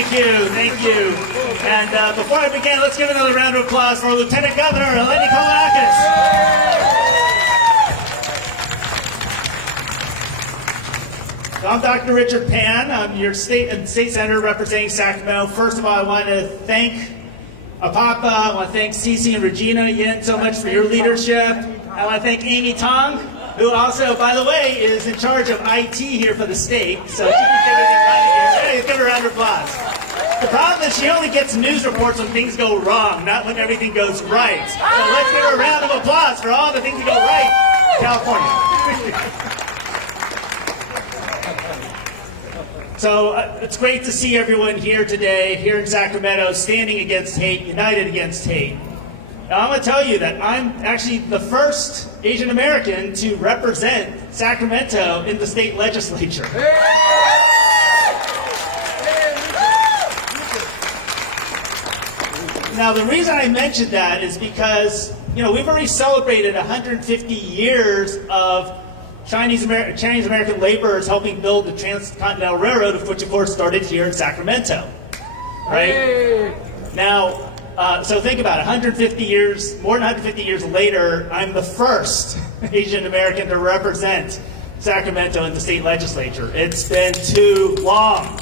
Thank you, thank you. And before I begin, let's give another round of applause for Lieutenant Governor Eleni Kounalakis. So I'm Dr. Richard Pan. I'm your state senator representing Sacramento. First of all, I want to thank AAPI. I want to thank Cece and Regina again so much for your leadership. I want to thank Amy Tong, who also, by the way, is in charge of IT here for the state. So she keeps everything running here. Hey, give her a round of applause. The problem is she only gets news reports when things go wrong, not when everything goes right. So let's give her a round of applause for all the things that go right in California. So it's great to see everyone here today, here in Sacramento, standing against hate, united against hate. Now, I'm going to tell you that I'm actually the first Asian American to represent Sacramento in the state legislature. Now, the reason I mentioned that is because, we've already celebrated 150 years of Chinese American laborers helping build the Transcontinental Railroad, of which, of course, started here in Sacramento, right? Hey. Now, so think about it, 150 years, more than 150 years later, I'm the first Asian American to represent Sacramento in the state legislature. It's been too long.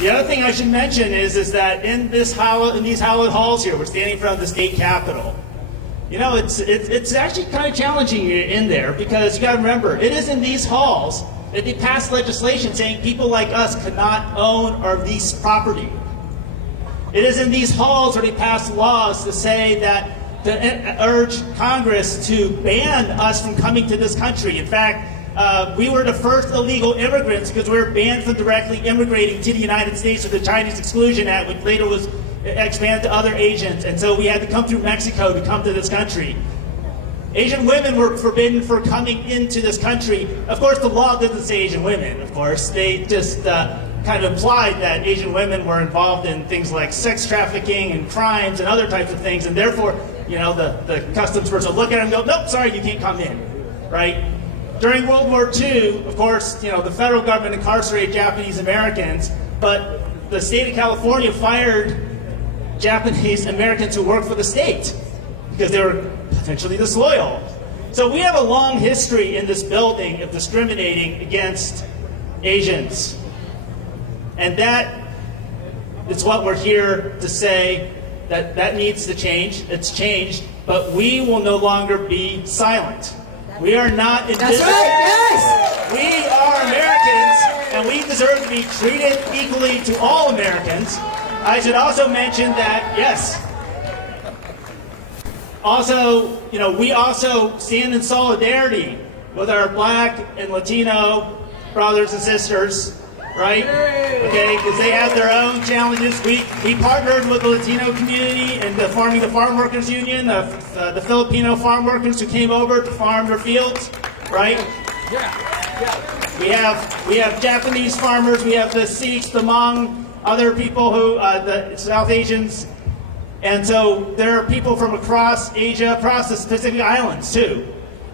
The other thing I should mention is that in these hallowed halls here, we're standing in front of the state capitol. It's actually kind of challenging in there because you got to remember, it is in these halls that they passed legislation saying people like us cannot own or lease property. It is in these halls where they passed laws to say that, to urge Congress to ban us from coming to this country. In fact, we were the first illegal immigrants because we were banned from directly immigrating to the United States with the Chinese Exclusion Act, which later was expanded to other Asians, and so we had to come through Mexico to come to this country. Asian women were forbidden for coming into this country. Of course, the law doesn't say Asian women, of course. They just kind of implied that Asian women were involved in things like sex trafficking and crimes and other types of things, and therefore, the customs person would look at them and go, nope, sorry, you can't come in, right? During World War II, of course, the federal government incarcerated Japanese Americans, but the state of California fired Japanese Americans who worked for the state because they were potentially disloyal. So we have a long history in this building of discriminating against Asians. And that is what we're here to say, that needs to change. It's changed, but we will no longer be silent. We are not invisible. That's right, yes! We are Americans, and we deserve to be treated equally to all Americans. I should also mention that, yes, also, we also stand in solidarity with our Black and Latino brothers and sisters, right? Okay, because they have their own challenges. We partnered with the Latino community and forming the Farm Workers Union, the Filipino farm workers who came over to farm their fields, right? Yeah. We have Japanese farmers, we have the Sikhs, the Hmong, other people who, the South Asians, and so there are people from across Asia, across the Pacific Islands too,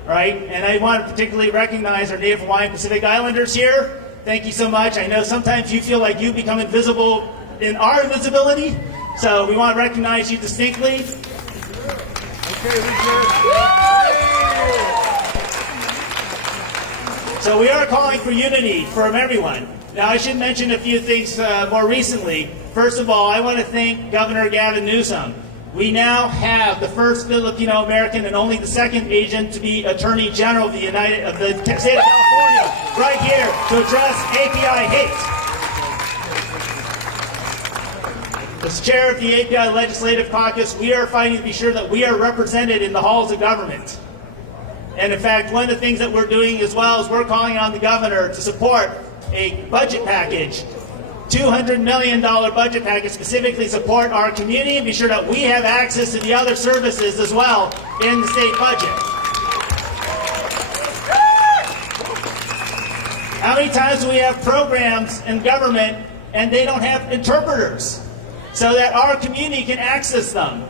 right? And I want to particularly recognize our Native Hawaiian Pacific Islanders here. Thank you so much. I know sometimes you feel like you become invisible in our invisibility, so we want to recognize you distinctly. Okay, so we are calling for unity from everyone. Now, I should mention a few things more recently. First of all, I want to thank Governor Gavin Newsom. We now have the first Filipino American and only the second Asian to be Attorney General of the state of California, right here to address AAPI hate. As chair of the AAPI Legislative Caucus, we are fighting to be sure that we are represented in the halls of government. And in fact, one of the things that we're doing as well is we're calling on the governor to support a budget package, $200 million budget package, specifically support our community and be sure that we have access to the other services as well in the state budget. How many times do we have programs in government and they don't have interpreters so that our community can access them?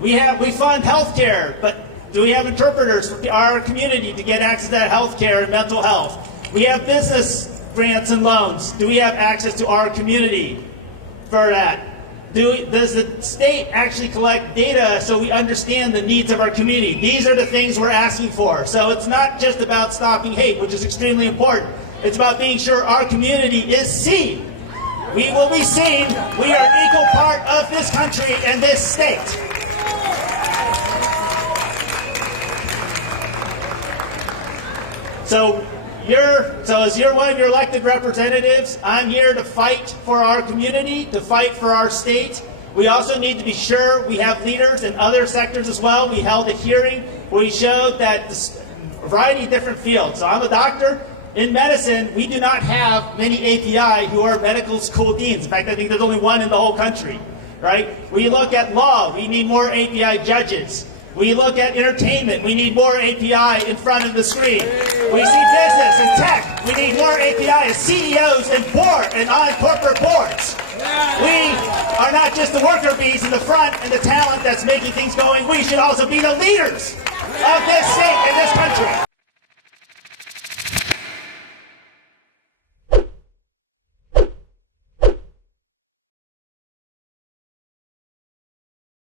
We fund healthcare, but do we have interpreters for our community to get access to that healthcare and mental health? We have business grants and loans. Do we have access to our community for that? Does the state actually collect data so we understand the needs of our community? These are the things we're asking for. So it's not just about stopping hate, which is extremely important. It's about being sure our community is seen. We will be seen. We are an equal part of this country and this state. So as you're one of your elected representatives, I'm here to fight for our community, to fight for our state. We also need to be sure we have leaders in other sectors as well. We held a hearing where we showed that a variety of different fields. So I'm a doctor. In medicine, we do not have many API who are medical school deans. In fact, I think there's only one in the whole country, right? We look at law, we need more API judges. We look at entertainment, we need more API in front of the screen. We see business and tech, we need more API as CEOs and on corporate boards. We are not just the worker bees in the front and the talent that's making things going. We should also be the leaders of this